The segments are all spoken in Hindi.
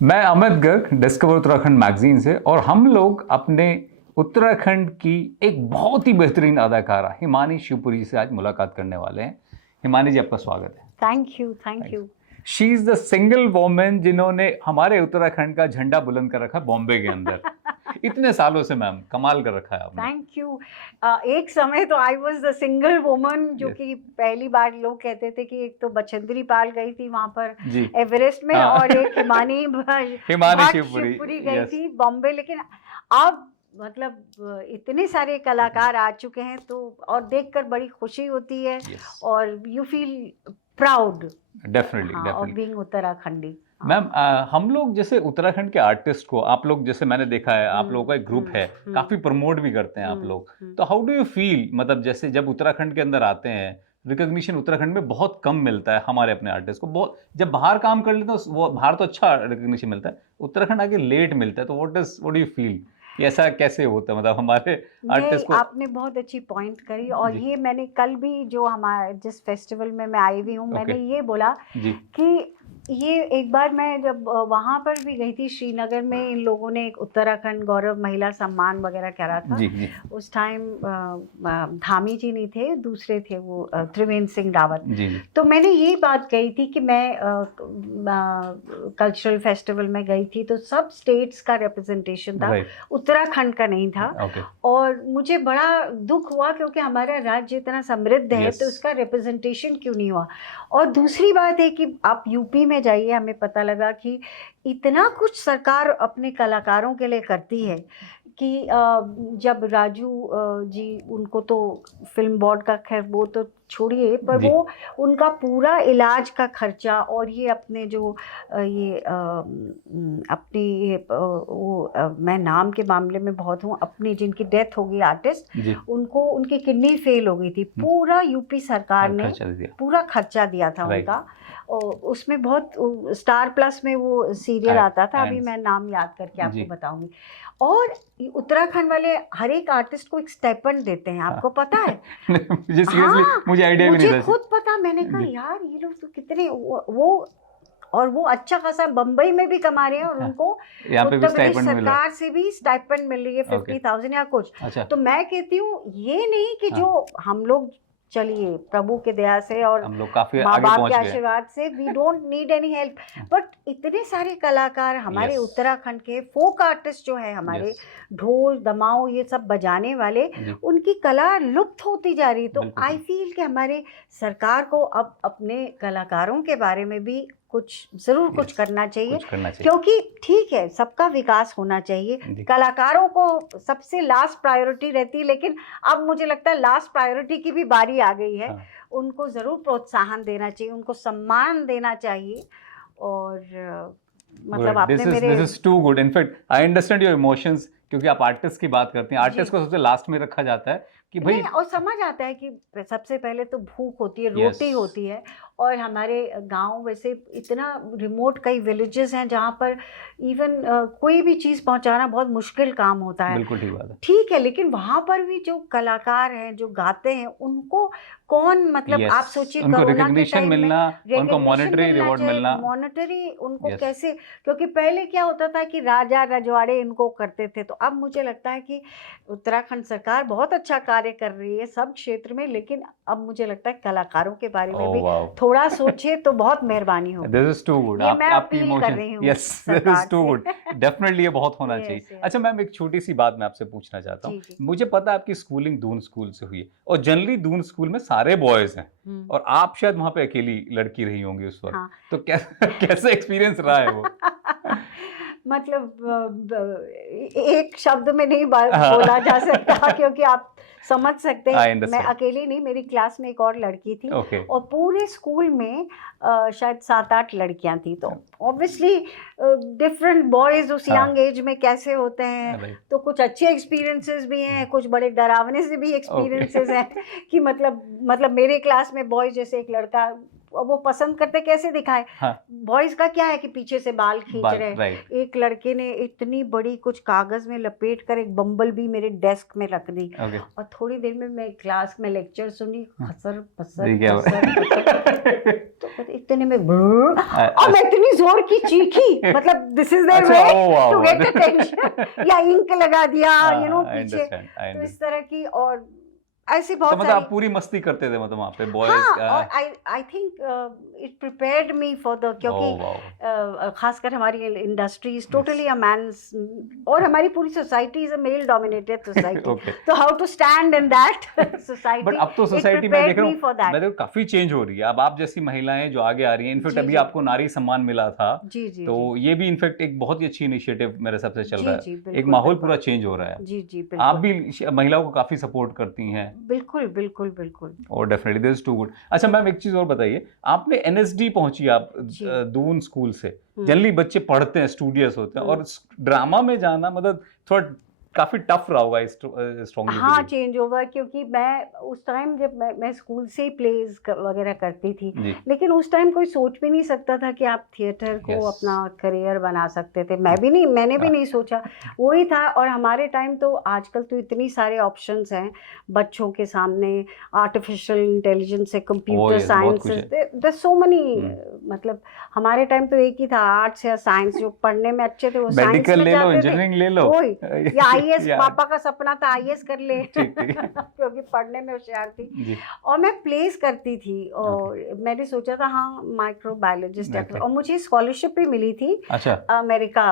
मैं अमित गर्ग, डिस्कवर उत्तराखंड मैगजीन से, और हम लोग अपने उत्तराखंड की एक बहुत ही बेहतरीन अदाकारा हिमानी शिवपुरी से आज मुलाकात करने वाले हैं। हिमानी जी, आपका स्वागत है। Thank you. She is the single women जिन्होंने हमारे उत्तराखंड का झंडा बुलंद कर रखा बॉम्बे के अंदर। इतने सालों से मैम कमाल कर रखा है आपने। Thank you. एक समय तो I was the single woman जो Yes. कि पहली बार लोग कहते थे कि एक तो बछेंद्री पाल गई थी वहां पर जी। एवरेस्ट में, हाँ। और एक हिमानी हिमानी शिवपुरी गई Yes. थी बॉम्बे। लेकिन अब मतलब इतने सारे कलाकार आ चुके हैं तो और देखकर बड़ी खुशी होती है। Yes. और you feel proud definitely of definitely. Being Uttarakhandi. Ma'am, हम लोग जैसे उत्तराखंड के आर्टिस्ट को, आप लोग जैसे मैंने देखा है, आप लोगों का एक ग्रुप है, काफी प्रमोट भी करते हैं आप लोग, तो हाउ डू यू फील, मतलब जैसे जब उत्तराखंड के अंदर आते हैं, रिकॉग्निशन उत्तराखंड में बहुत कम मिलता है हमारे अपने आर्टिस्ट को। बहुत जब बाहर काम कर लेते हैं वो बाहर तो अच्छा रिकॉग्निशन मिलता है, उत्तराखंड आगे लेट मिलता है, तो व्हाट डू यू फील, ऐसा कैसे होता है, मतलब हमारे आर्टिस्ट को? आपने बहुत अच्छी पॉइंट करी, और ये मैंने कल भी जो हमारे जिस फेस्टिवल में मैं आई हुई हूँ, मैंने ये बोला जी। कि ये एक बार मैं जब वहाँ पर भी गई थी श्रीनगर में, इन लोगों ने एक उत्तराखंड गौरव महिला सम्मान वगैरह करा था। जी। उस टाइम धामी जी नहीं थे, दूसरे थे वो, त्रिवेंद्र सिंह रावत जी। तो मैंने ये बात कही थी कि मैं कल्चरल फेस्टिवल में गई थी तो सब स्टेट्स का रिप्रेजेंटेशन था, उत्तराखंड का नहीं था। और मुझे बड़ा दुख हुआ क्योंकि हमारा राज्य इतना समृद्ध है, तो उसका रिप्रेजेंटेशन क्यों नहीं हुआ। और दूसरी बात है कि आप यूपी में जाइए, हमें पता लगा कि इतना कुछ सरकार अपने कलाकारों के लिए करती है कि जब राजू जी, उनको तो फिल्म बोर्ड का, खैर वो तो छोड़िए, पर वो उनका पूरा इलाज का खर्चा, और ये अपने जो अपनी मैं नाम के मामले में बहुत हूँ, अपनी जिनकी डेथ हो गई आर्टिस्ट, उनको उनकी किडनी फेल हो गई थी, पूरा यूपी सरकार ने पूरा खर्चा दिया था उनका। और उसमें बहुत स्टार प्लस में वो सीरियल आता था, अभी मैं नाम याद करके आपको बताऊंगी। और उत्तराखंड वाले हर एक आर्टिस्ट को एक स्टाइपेंड देते हैं, आपको पता है? मुझे आइडिया भी नहीं था। मुझे खुद पता, मैंने कहा यार ये लोग तो कितने वो और वो अच्छा खासा बम्बई में भी कमा रहे हैं, और उनको उत्तर प्रदेश सरकार से भी स्टाइपेंड मिल रही है 50,000 या कुछ। तो मैं कहती हूँ ये नहीं कि जो हम लोग, चलिए प्रभु के दया से और माँ बाप के आशीर्वाद से, we don't need any help, but इतने सारे कलाकार हमारे उत्तराखंड के फोक आर्टिस्ट जो है, हमारे ढोल दमाऊ ये सब बजाने वाले, उनकी कला लुप्त होती जा रही। तो आई फील कि हमारे सरकार को अब अपने कलाकारों के बारे में भी जरूर कुछ करना चाहिए, क्योंकि ठीक है सबका विकास होना चाहिए, कलाकारों को सबसे लास्ट प्रायोरिटी रहती है, लेकिन अब मुझे लगता है लास्ट प्रायोरिटी की भी बारी आ गई है। उनको जरूर प्रोत्साहन देना चाहिए, उनको सम्मान देना चाहिए। और मतलब आपने मेरे this is too good. In fact I understand your emotions, क्योंकि आप आर्टिस्ट की बात करते हैं, आर्टिस्ट को सबसे लास्ट में रखा जाता है कि भाई, और समझ आता है कि सबसे पहले तो भूख होती है, रोटी होती है, और हमारे गांव वैसे इतना रिमोट कई विलेजेस हैं जहां पर इवन कोई भी चीज़ पहुंचाना बहुत मुश्किल काम होता है। बिल्कुल ठीक बात है। ठीक है, लेकिन वहां पर भी जो कलाकार हैं जो गाते हैं, उनको कौन, मतलब आप सोचिए कोरोना के टाइम में उनको मॉनेटरी रिवॉर्ड मिलना, मॉनेटरी उनको कैसे, क्योंकि पहले क्या होता था कि राजा रजवाड़े इनको करते थे। तो अब मुझे लगता है कि उत्तराखंड सरकार बहुत अच्छा कार्य कर रही है सब क्षेत्र में, लेकिन अब मुझे लगता है कलाकारों के बारे में भी थोड़ा सोचे तो बहुत मेहरबानी होगी। This is too good. आपकी emotion, yes, this is too good, definitely ये बहुत होना चाहिए। अच्छा मैम, एक छोटी सी बात मैं आपसे पूछना चाहता हूँ। मुझे पता है आपकी स्कूलिंग दून स्कूल से हुई है, और जनरली दून स्कूल में सारे बॉयज हैं, और आप शायद वहाँ पे अकेली लड़की रही होंगी उस वक्त। तो कैसे एक्सपीरियंस रहा है वो? मतलब एक शब्द में नहीं बोला जा सकता, क्योंकि आप समझ सकते हैं, मैं अकेली नहीं, मेरी क्लास में एक और लड़की थी, और पूरे स्कूल में शायद 7-8 लड़कियां थी। तो ऑब्वियसली डिफरेंट बॉयज उस यंग एज में कैसे होते हैं, तो कुछ अच्छे एक्सपीरियंसेस भी हैं, कुछ बड़े डरावने से भी एक्सपीरियंसेस हैं कि मतलब मेरे क्लास में बॉयज, जैसे एक लड़का वो पसंद करते कैसे दिखाए। बॉयज का क्या है कि पीछे से बाल खींच रहे। एक लड़के ने इतनी बड़ी कुछ कागज में लपेट कर एक बम्बल भी मेरे डेस्क में रख दी, और थोड़ी देर में मैं क्लास में लेक्चर सुनी, खसर पसर तो इतने में और मैं इतनी जोर की चीखी, मतलब this is their way to get attention, या इंक लगा दिया पीछे, तो इस तरह की। और ऐसी बहुत मतलब आप पूरी मस्ती करते थे मतलब वहाँ पे बॉयज का। और I think it prepared me for the, क्योंकि खासकर हमारी industry is totally a man's, और हमारी पूरी society is a male dominated society, तो how to stand in that society. But अब तो सोसाइटी में देख रहा हूँ मैं देखो काफी चेंज हो रही है। अब आप जैसी महिलाएं जो आगे आ रही हैं, इनफैक्ट अभी आपको नारी सम्मान मिला था, तो ये भी इनफैक्ट एक बहुत ही अच्छी इनिशिएटिव मेरे हिसाब से चल रहा है। एक माहौल पूरा चेंज हो रहा है। जी आप भी महिलाओं को काफी सपोर्ट करती हैं। बिल्कुल बिल्कुल बिल्कुल। और definitely this is too good. अच्छा मैम एक चीज और बताइए, आपने एनएसडी पहुंची आप दून स्कूल से, जनरली बच्चे पढ़ते हैं, स्टूडियस होते हैं, और ड्रामा में जाना मतलब थोड़ा काफी टफ रहा होगा स्ट्रांगली। हाँ, चेंज ओवर, क्योंकि मैं उस टाइम जब मैं स्कूल से ही प्लेज वगैरह करती थी, लेकिन उस टाइम कोई सोच भी नहीं सकता था कि आप थिएटर को अपना करियर बना सकते थे। मैंने भी नहीं सोचा, वही था। और हमारे टाइम तो, आजकल तो इतनी सारे ऑप्शंस हैं बच्चों के सामने, आर्टिफिशियल इंटेलिजेंस है, computer science, there so many, मतलब हमारे टाइम तो एक ही था, आर्ट्स या साइंस, जो पढ़ने में अच्छे थे वो साइंस में ले लो, इंजीनियरिंग ले लो, या आईएएस, पापा का सपना था आईएएस कर ले क्योंकि पढ़ने में होशियार थी। और मैं प्लेस करती थी, और मैंने सोचा था हाँ माइक्रोबायोलॉजिस्ट, और मुझे स्कॉलरशिप भी मिली थी अमेरिका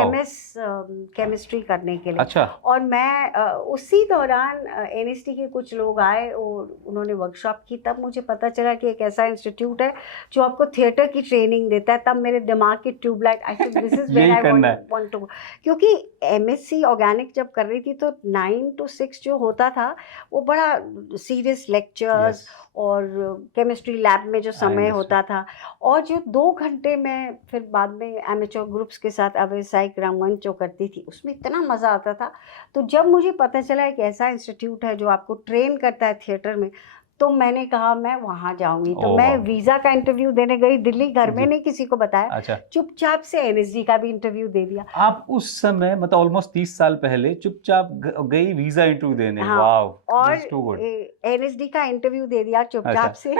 एमएस केमिस्ट्री करने के लिए। और मैं उसी दौरान एनएसटी के कुछ लोग आए और उन्होंने वर्कशॉप की, तब मुझे पता चला कि एक ऐसा इंस्टीट्यूट है जो आपको थिएटर की ट्रेनिंग देता है। तब मेरे दिमाग की tubelight, I think this is when I want to, क्योंकि एमएससी ऑर्गेनिक जब कर रही थी तो 9 to 6 जो होता था वो बड़ा सीरियस लेक्चर्स और केमिस्ट्री लैब में जो समय होता था, और जो 2 घंटे में फिर बाद में एमेच्योर ग्रुप्स के साथ अव्यवसायिक रंगमंच जो करती थी, उसमें इतना मज़ा आता था। तो जब मुझे पता चला एक ऐसा इंस्टीट्यूट है जो आपको ट्रेन करता है थिएटर में, तो मैंने कहा मैं वहाँ जाऊंगी। तो मैं वीज़ा का इंटरव्यू देने गई दिल्ली, घर में नहीं किसी को बताया, चुपचाप से एनएसडी का भी इंटरव्यू दे दिया। आप उस समय मतलब ऑलमोस्ट 30 साल पहले चुपचाप गई वीज़ा इंटरव्यू देने? वाव, और एनएसडी का इंटरव्यू दे दिया चुपचाप से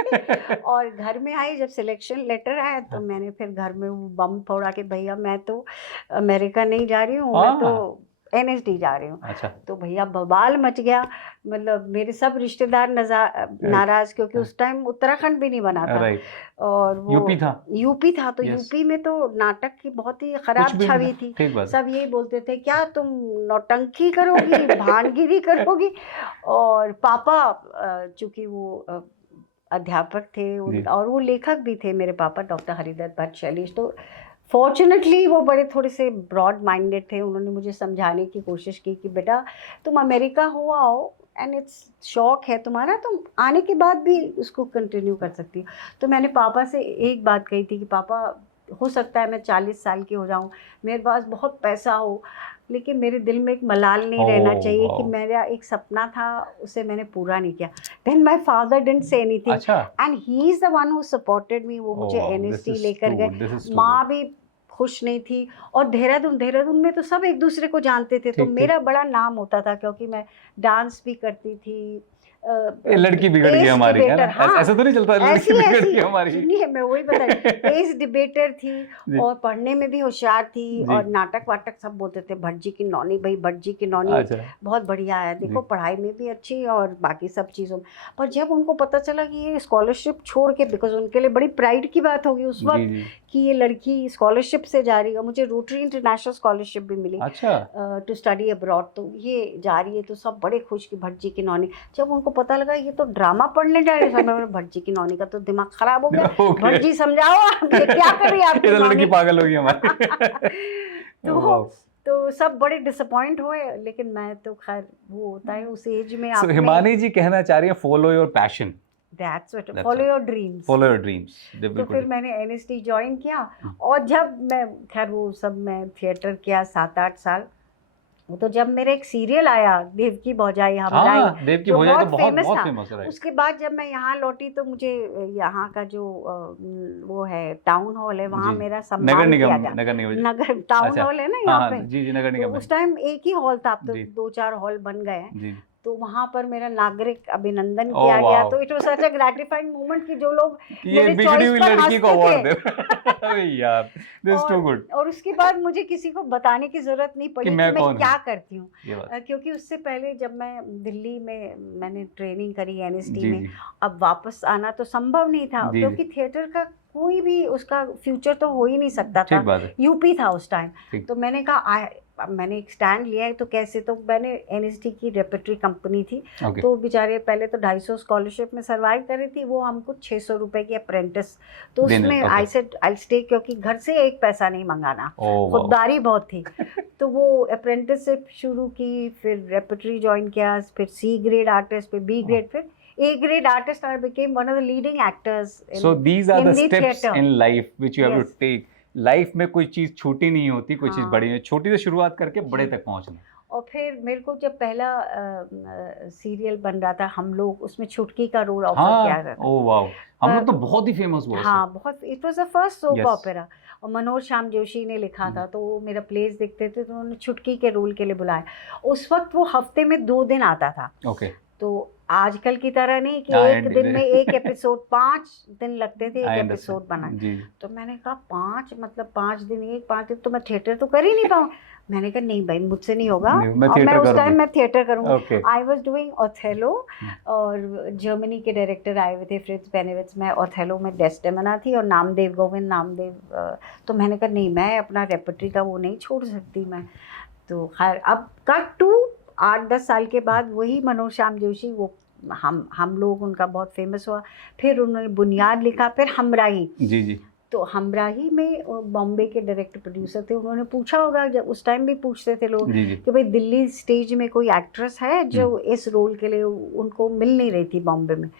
और घर में आई, जब सिलेक्शन लेटर आया तो मैंने फिर घर में वो बम फोड़ा कि भैया मैं तो अमेरिका नहीं जा रही हूँ, मैं तो एनएसडी जा रही हूँ। तो भैया बवाल मच गया, मतलब मेरे सब रिश्तेदार नाराज, क्योंकि उस टाइम उत्तराखंड भी नहीं बना था और वो यूपी था। तो यूपी में तो नाटक की बहुत ही खराब छवि थी, सब यही बोलते थे क्या तुम नौटंकी करोगी, भानगिरी करोगी। और पापा चूंकि वो अध्यापक थे और वो लेखक भी थे, मेरे पापा डॉक्टर हरिदत्त भट्ट शैलेश, तो फॉर्चुनेटली वो बड़े थोड़े से ब्रॉड माइंडेड थे। उन्होंने मुझे समझाने की कोशिश की कि बेटा तुम अमेरिका हो आओ, एंड इट्स शौक है तुम्हारा, तुम आने के बाद भी उसको कंटिन्यू कर सकती हो। तो मैंने पापा से एक बात कही थी कि पापा हो सकता है मैं 40 साल की हो जाऊं, मेरे पास बहुत पैसा हो, लेकिन मेरे दिल में एक मलाल नहीं रहना चाहिए कि मेरा एक सपना था उसे मैंने पूरा नहीं किया। Then my father didn't say anything and he is the one who supported me. वो मुझे एनएसटी लेकर गए, माँ भी खुश नहीं थी। और देहरादून में तो सब एक दूसरे को जानते थे, तो मेरा बड़ा नाम होता था क्योंकि मैं डांस भी करती थी। लड़की बिगड़ गई हमारी, है ना? हाँ, ऐसा तो नहीं चलता, लड़की बिगड़ गई हमारी। सुनिए मैं वही बता रही, एज डिबेटर थी और पढ़ने में भी होशियार थी, और नाटक वाटक सब बोलते थे भट्ट जी की नौनी, भाई भट्ट जी की नौनी बहुत बढ़िया है, देखो पढ़ाई में भी अच्छी और बाकी सब चीज़ों में। पर जब उनको पता चला कि ये स्कॉलरशिप छोड़ के, बिकॉज उनके लिए बड़ी प्राइड की बात होगी उस वक्त कि ये लड़की स्कॉलरशिप से जा रही है, मुझे रोटरी इंटरनेशनल स्कॉलरशिप भी मिली टू स्टडी अब्रॉड, तो ये जा रही है, तो सब बड़े खुश कि भट्ट जी की नौनी। जब उनको पता लगा ये तो ड्रामा पढ़ने जा रही है, भट्ट जी की नौनी का तो दिमाग खराब हो गया। भट्ट जी समझाओ आप ये क्या कर रही है आपकी नौनी, लड़की पागल हो गई हमारी। तो सब बड़े डिसअपॉइंट हुए, लेकिन मैं तो खैर वो होता है उस एज में। So, हिमानी जी कहना चाह रही है follow your passion, That's what, follow your dreams. Follow your dreams. तो फिर मैंने एनएसटी ज्वाइन किया, और जब मैं खैर वो सब मैं थिएटर किया 7-8 साल, वो तो जब मेरा एक सीरियल आया देवकी भौजाई हमराई, हाँ, देवकी भौजाई तो बहुत फेमस है। उसके बाद जब मैं यहाँ लौटी तो मुझे यहाँ का जो वो है टाउन हॉल है वहाँ मेरा सम्मान किया गया। नगर टाउन हॉल है ना यहाँ पे, जी नगर निगम। उस टाइम एक ही हॉल था, अब तो 2-4 हॉल बन गए हैं, तो वहाँ पर मेरा नागरिक अभिनंदन किया गया। तो it was such a gratifying moment कि जो लोग मेरे चॉइस पर हंसते थे यार, दिस टू गुड। और उसके बाद मुझे किसी को बताने की जरूरत नहीं पड़ी कि मैं क्या करती हूँ, क्योंकि उससे पहले जब मैं दिल्ली में मैंने ट्रेनिंग करी एनएसटी में, अब वापस आना तो संभव नहीं था, क्योंकि थिएटर का कोई भी उसका फ्यूचर तो हो ही नहीं सकता था, यूपी था उस टाइम। तो मैंने कहा मैंने एक स्टैंड लिया है, तो कैसे, तो मैंने एनएसटी की रेपर्टरी कंपनी थी, तो बेचारे पहले तो 250 स्कॉलरशिप में सर्वाइव कर रही थी, वो हमको 600 रुपए की अप्रेंटिस, तो उसमें आई सेड आई स्टे, क्योंकि घर से एक पैसा नहीं मंगाना, खुददारी बहुत थी। तो वो अप्रेंटिसशिप शुरू की, फिर रेपर्टरी ज्वाइन किया, फिर सी ग्रेड आर्टिस्ट, फिर बी ग्रेड, फिर A grade artist. I became one of the leading actors so these are the steps in life which you have to take. Life में कोई चीज छोटी नहीं होती, कोई चीज बड़ी है, छोटी से शुरुआत करके बड़े तक पहुंचना। और फिर मेरे को जब पहला सीरियल बन रहा था हम लोग, उसमें छुटकी का रोल ऑफर किया गया। ओह वाओ, हम लोग तो बहुत ही फेमस हुआ। हाँ बहुत, it was the first soap opera, और मनोज श्याम जोशी ने लिखा था, तो वो मेरा प्लेस देखते थे, तो उन्होंने छुटकी के रोल के लिए बुलाया। उस वक्त वो हफ्ते में 2 दिन आता था। तो आजकल की तरह नहीं कि एक दिन में एक एपिसोड, 5 दिन लगते थे एक एपिसोड बनाने। तो मैंने कहा 5 मतलब 5 दिन, 5 दिन तो मैं थिएटर तो कर ही नहीं पाऊँ। मैंने कहा नहीं भाई, मुझसे नहीं होगा, और मैं उस टाइम मैं थिएटर करूँगी। आई वॉज डूइंग ओथेलो, और जर्मनी के डायरेक्टर आए हुए थे फ्रिट्ज बेनेविट्स, मैं ओथेलो में डेस्डेमोना थी, और नामदेव, गोविंद नामदेव। तो मैंने कहा नहीं, मैं अपना रेपर्टरी का वो नहीं छोड़ सकती मैं। तो खैर अब कट टू 8-10 साल के बाद वही मनोज श्याम जोशी, वो हम लोग, उनका बहुत फेमस हुआ। फिर उन्होंने बुनियाद लिखा, फिर हमराही। जी। तो हमराही में बॉम्बे के डायरेक्टर प्रोड्यूसर थे, उन्होंने पूछा होगा, जब उस टाइम भी पूछते थे लोग कि भाई दिल्ली स्टेज में कोई एक्ट्रेस है जो इस रोल के लिए, उनको मिल नहीं रही थी बॉम्बे में।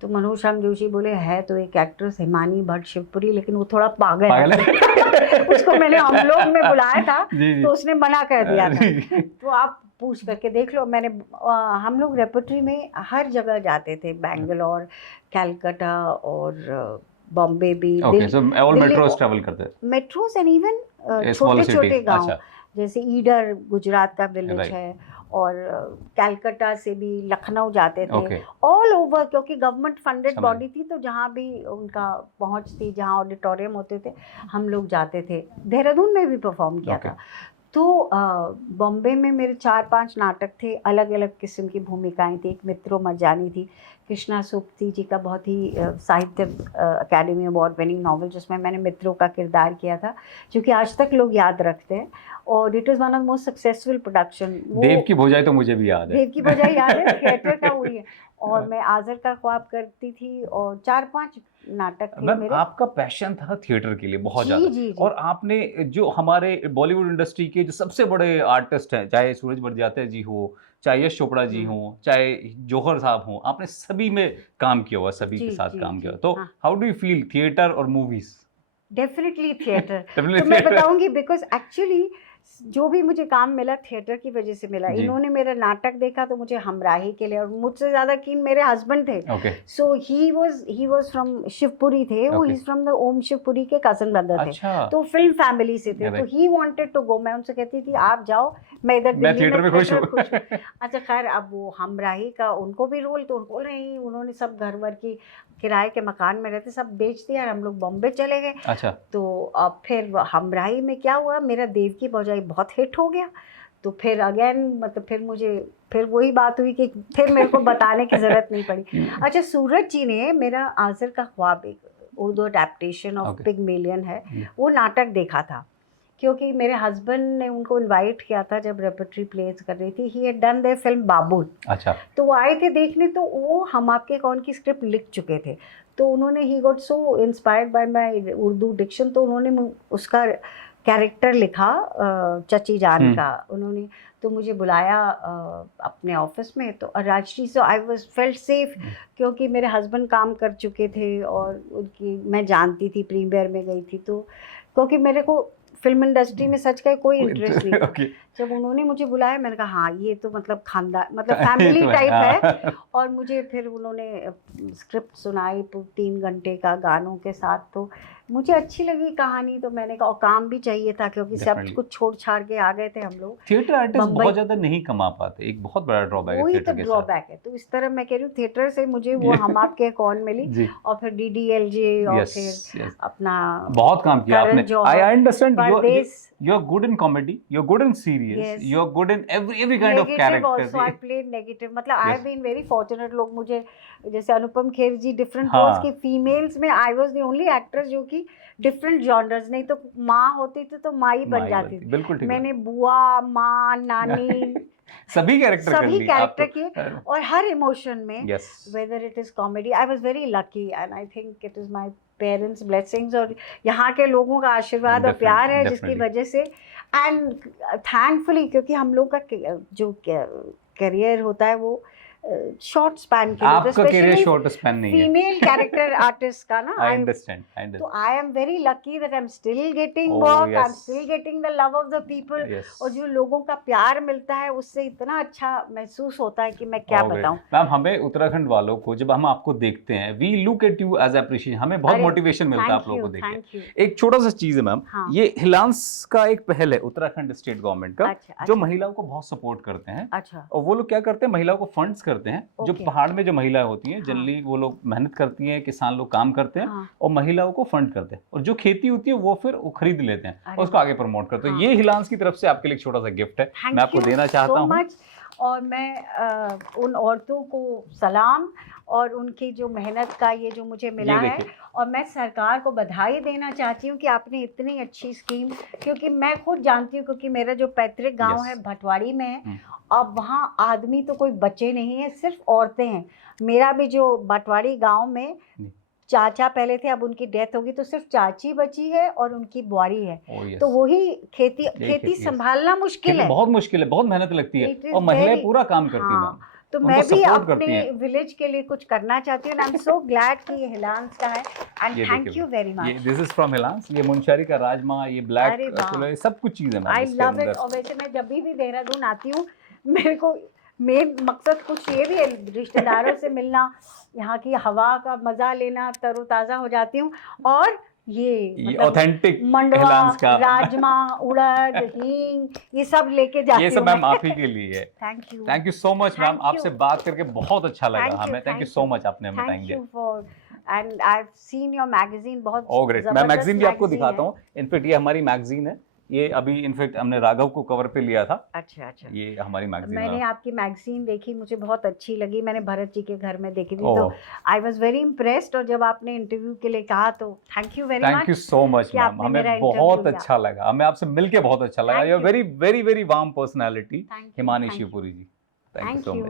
तो मनोज श्याम जोशी बोले है तो एक एक्ट्रेस हिमानी भट्ट शिवपुरी, लेकिन वो थोड़ा पागल है। उसको मैंने हम लोग में बुलाया था, तो उसने मना कर दिया था। तो आप पूछ करके देख लो। मैंने हम लोग रेपर्टरी में हर जगह जाते थे, बैंगलोर, कलकत्ता और बॉम्बे भी। मेट्रोस ट्रैवल करते थे, मेट्रोस एंड इवन छोटे छोटे गाँव, जैसे ईडर गुजरात का विलेज है, और कलकत्ता से भी लखनऊ जाते थे, ऑल ओवर, क्योंकि गवर्नमेंट फंडेड बॉडी थी, तो जहाँ भी उनका पहुँच थी, जहाँ ऑडिटोरियम होते थे, हम लोग जाते थे। देहरादून में भी परफॉर्म किया था। तो बॉम्बे में मेरे 4-5 नाटक थे, अलग अलग किस्म की भूमिकाएं थी। एक मित्रो मरजानी थी, कृष्णा सोपती जी का बहुत ही साहित्य अकेडमी अवार्ड विनिंग नॉवल, जिसमें मैंने मित्रों का किरदार किया था, जो कि आज तक लोग याद रखते हैं, और it was one of the most successful production. Dev की भौजाई तो मुझे भी याद है, देव की भौजाई याद है, थिएटर का हुई है। और मैं आज़र का ख्वाब करती थी, और 4-5 नाटक थे मेरे। आपका पैशन था थिएटर के लिए बहुत ज़्यादा, और आपने जो हमारे बॉलीवुड इंडस्ट्री के जो सबसे बड़े आर्टिस्ट हैं, चाहे सूरज बड़जात्या जी हो, चाहे यश चोपड़ा जी हो, चाहे जौहर साहब हो, आपने सभी में काम किया हुआ, सभी के साथ काम किया। तो how do you feel theatre और मूवीज? Definitely theatre. तो मैं बताऊंगी, बिकॉज एक्चुअली जो भी मुझे काम मिला थिएटर की वजह से मिला। इन्होंने मेरा नाटक देखा तो मुझे हमराही के लिए, और मुझसे ज़्यादा कीन मेरे हस्बैंड थे। सो ही वाज फ्रॉम शिवपुरी थे, वो ही इज फ्रॉम द ओम शिवपुरी के कजन ब्रदर थे, तो फिल्म फैमिली से थे। तो ही वांटेड टू गो, मैं उनसे कहती थी आप जाओ, मैं इधर दिल्ली में खुश हूँ। अच्छा खैर, अब वो हमराही का उनको भी रोल, तो उनको नहीं, उन्होंने सब घर वर की किराए के मकान में रहते सब बेच दिया, और हम लोग बॉम्बे चले गए। अच्छा। तो अब फिर हमराही में क्या हुआ, मेरा देव की भौजाई बहुत हिट हो गया। तो फिर अगेन मतलब फिर वही बात हुई कि फिर मेरे को बताने की ज़रूरत नहीं पड़ी। अच्छा, सूरज जी ने मेरा आज़र का ख्वाब, एक उर्दू अडेप्टेशन ऑफ पिगमेलियन है, वो नाटक देखा था, क्योंकि मेरे हस्बैंड ने उनको इनवाइट किया था जब रेपर्टरी प्लेस कर रही थी। He had done their film Babul. अच्छा। तो वो आए थे देखने, तो वो हम आपके कौन की स्क्रिप्ट लिख चुके थे, तो उन्होंने he got so inspired by my Urdu diction, तो उन्होंने उसका कैरेक्टर लिखा चची जान का। उन्होंने तो मुझे बुलाया अपने ऑफिस में, तो राजश्री, सो आई वाज फेल्ट सेफ, क्योंकि मेरे हस्बैंड काम कर चुके थे और उनकी मैं जानती थी, प्रीमियर में गई थी, तो क्योंकि मेरे को फिल्म इंडस्ट्री में सच का कोई इंटरेस्ट नहीं था। Okay. जब उन्होंने मुझे बुलाया मैंने कहा हाँ ये तो मतलब खानदान मतलब फैमिली टाइप है। और मुझे फिर उन्होंने स्क्रिप्ट सुनाई 3 घंटे का गानों के साथ, तो मुझे अच्छी लगी कहानी, तो मैंने कहा और काम भी चाहिए था क्योंकि सब कुछ छोड़ छाड़ के आ गए थे हम लोग। थिएटर आर्टिस्ट बहुत ज्यादा नहीं कमा पाते, एक बहुत बड़ा ड्रॉबैक है वही थिएटर तो के ड्रॉबैक है। तो इस तरह मैं कह रही हूँ थिएटर से मुझे वो हम आपके कौन मिली और फिर DDLJ और फिर अपना बहुत काम किया आपने। I understand you are good in comedy, you are good in serious, you are good in every kind of character. Also I played negative, मतलब I have been very fortunate। लोग मुझे जैसे अनुपम खेर जी डिफरेंट रोल्स की फीमेल्स में I was the only actress जो कि डिफरेंट जॉनर्स, नहीं तो माँ होती थी तो माँ ही बन जाती थी। बिल्कुल ठीक। मैंने बुआ, माँ, नानी सभी कैरेक्टर किए और हर इमोशन में, whether it is comedy. I was very lucky and I think it is my parents blessings और यहाँ के लोगों का आशीर्वाद और प्यार है जिसकी वजह से, एंड थैंकफुली क्योंकि हम लोग का जो करियर होता है वो शॉर्ट स्पैन के लिए, आपका करियर शॉर्ट स्पैन नहीं है फीमेल कैरेक्टर आर्टिस्ट का ना। I understand. तो I am very lucky that I am still getting work, I am still getting the love of the people, और जो लोगों का प्यार मिलता है उससे इतना अच्छा महसूस होता है कि मैं क्या बताऊं। मैम हमें उत्तराखंड वालों को जब हम आपको देखते हैं, we look at you as appreciation, हमें बहुत मोटिवेशन मिलता है आप लोगों को देख के। एक छोटा सा चीज है मैम, ये हिलांस का एक पहल है उत्तराखंड स्टेट गवर्नमेंट का, जो महिलाओं को बहुत सपोर्ट करते हैं। और वो लोग क्या करते हैं, महिलाओं को फंड्स करते हैं। जो पहाड़ में जो महिलाएं होती हैं जनरली वो लोग मेहनत करती हैं, किसान लोग काम करते हैं और महिलाओं को फंड करते हैं, और जो खेती होती है वो फिर वो खरीद लेते हैं और उसको आगे प्रमोट करते हैं। ये हिलांस की तरफ से आपके लिए एक छोटा सा गिफ्ट है, मैं आपको देना चाहता हूँ। और मैं उन औरतों को सलाम और उनकी जो मेहनत का ये जो मुझे मिला है, और मैं सरकार को बधाई देना चाहती हूँ कि आपने इतनी अच्छी स्कीम, क्योंकि मैं खुद जानती हूँ क्योंकि मेरा जो पैतृक गांव है भटवाड़ी में है, अब वहाँ आदमी तो कोई बचे नहीं है, सिर्फ औरतें हैं। मेरा भी जो भटवाड़ी गांव में चाचा पहले थे, अब उनकी डेथ होगी तो सिर्फ चाची बची है और उनकी बुआरी है। तो वही खेती संभालना मुश्किल है, बहुत मुश्किल है, बहुत मेहनत लगती है और महिलाएं पूरा काम करती हैं। तो मैं भी अपने विलेज के लिए कुछ करना चाहती हूँ। आई एम सो ग्लैड कि ये हिलांस का है and thank you very much. This is from Hilans. ये मुनस्यारी का राजमा, ये ब्लैक सब कुछ चीज है। I love it. और वैसे मैं जब भी देहरादून आती हूँ मेरे को मेन मकसद कुछ ये भी है, रिश्तेदारों से मिलना, यहाँ की हवा का मजा लेना, तरोताज़ा हो जाती हूँ। और ये ऑथेंटिक मंडवा, राजमा, उड़द, हींग, ये सब लेके जाती हूँ। ये सब मैम आप ही के लिए है। Thank you so much ma'am, आपसे बात करके बहुत अच्छा लगा हमें। थैंक यू सो मच, आपने हमें टाइम दिया। And I have seen your magazine, बहुत ग्रेट। मैं मैगजीन भी आपको दिखाता हूँ। इनफैक्ट ये हमारी मैगजीन है, ये अभी इनफैक्ट हमने राघव को कवर पे लिया था। अच्छा। ये हमारी मैगजीन। मैंने आपकी मैगजीन देखी, मुझे बहुत अच्छी लगी। मैंने भरत जी के घर में देखी थी, तो आई वाज वेरी इम्प्रेस्ड। और जब आपने इंटरव्यू के लिए कहा तो thank you very much. Thank you so much ma'am, हमें बहुत अच्छा लगा, हमें आपसे मिलके बहुत अच्छा लगा। You are very very very warm personality Himani Shivpuri ji. Thank you so much.